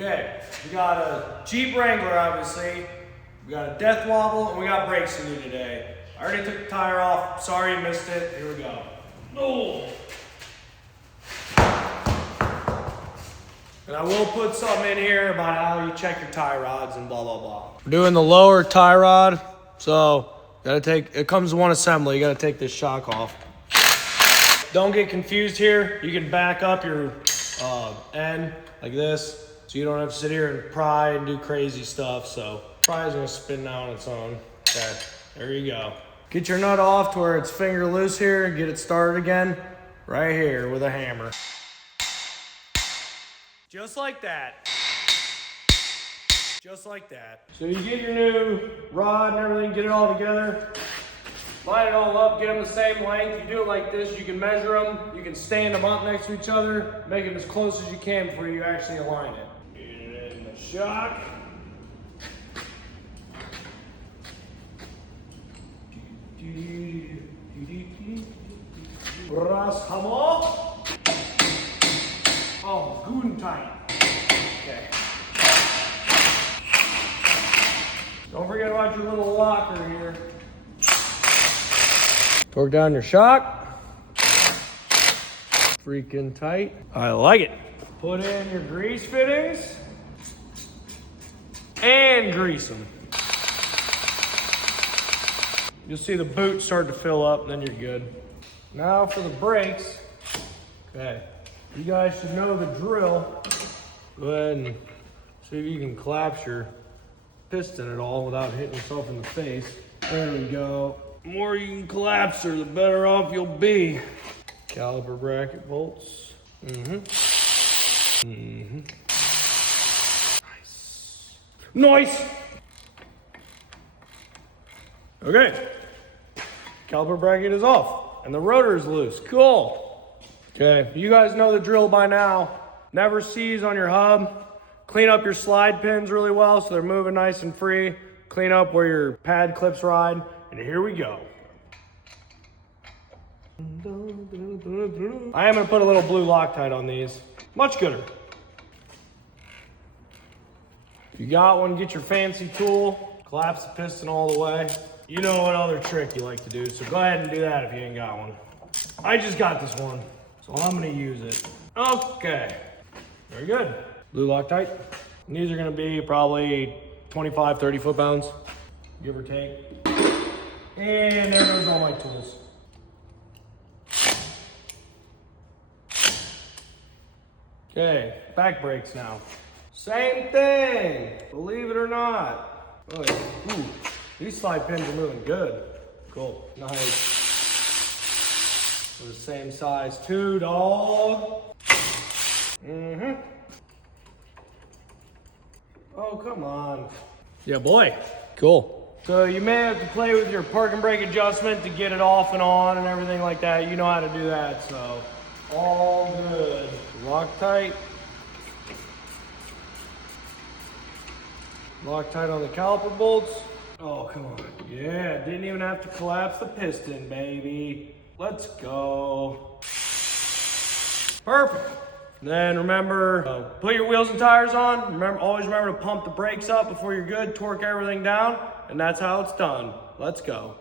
Okay, we got a Jeep Wrangler, obviously. We got a death wobble, and we got brakes to do today. I already took the tire off. Sorry you missed it. Here we go. Oh. And I will put something in here about how you check your tie rods and blah, blah, blah. We're doing the lower tie rod, so it comes with one assembly. You gotta take this shock off. Don't get confused here. You can back up your end like this, so you don't have to sit here and pry and do crazy stuff. So pry is gonna spin now on its own. Okay, there you go. Get your nut off to where it's finger loose here and get it started again right here with a hammer. Just like that. Just like that. So you get your new rod and everything, get it all together, line it all up, get them the same length. You do it like this, you can measure them, you can stand them up next to each other, make them as close as you can before you actually align it. Get it in the shock. Ras hammer. Oh, guten tight. Okay. Don't forget about your little locker here. Torque down your shock. Freaking tight. I like it. Put in your grease fittings and grease them. You'll see the boot start to fill up, and then you're good. Now for the brakes. Okay, you guys should know the drill. Go ahead and see if you can collapse your piston at all without hitting yourself in the face. There we go. The more you can collapse her, the better off you'll be. Caliper bracket bolts. Nice. Nice. Okay. Caliper bracket is off and the rotor is loose. Cool. Okay, you guys know the drill by now. Never seize on your hub. Clean up your slide pins really well so they're moving nice and free. Clean up where your pad clips ride. And here we go. I am gonna put a little blue Loctite on these. Much gooder. If you got one, get your fancy tool. Collapse the piston all the way. You know what other trick you like to do, so go ahead and do that if you ain't got one. I just got this one, so I'm gonna use it. Okay, very good. Blue Loctite. And these are gonna be probably 25, 30 foot-pounds, give or take. And there goes all my tools. Okay, back brakes now. Same thing, believe it or not. Oh, ooh, these slide pins are moving good. Cool, nice. They're the same size too, dog. Oh, come on. Yeah, boy. Cool. So you may have to play with your parking brake adjustment to get it off and on and everything like that. You know how to do that, so all good. Loctite. Loctite on the caliper bolts. Oh, come on. Yeah, didn't even have to collapse the piston, baby. Let's go. Perfect. Then remember, put your wheels and tires on. Always remember to pump the brakes up before you're good. Torque everything down, and that's how it's done. Let's go.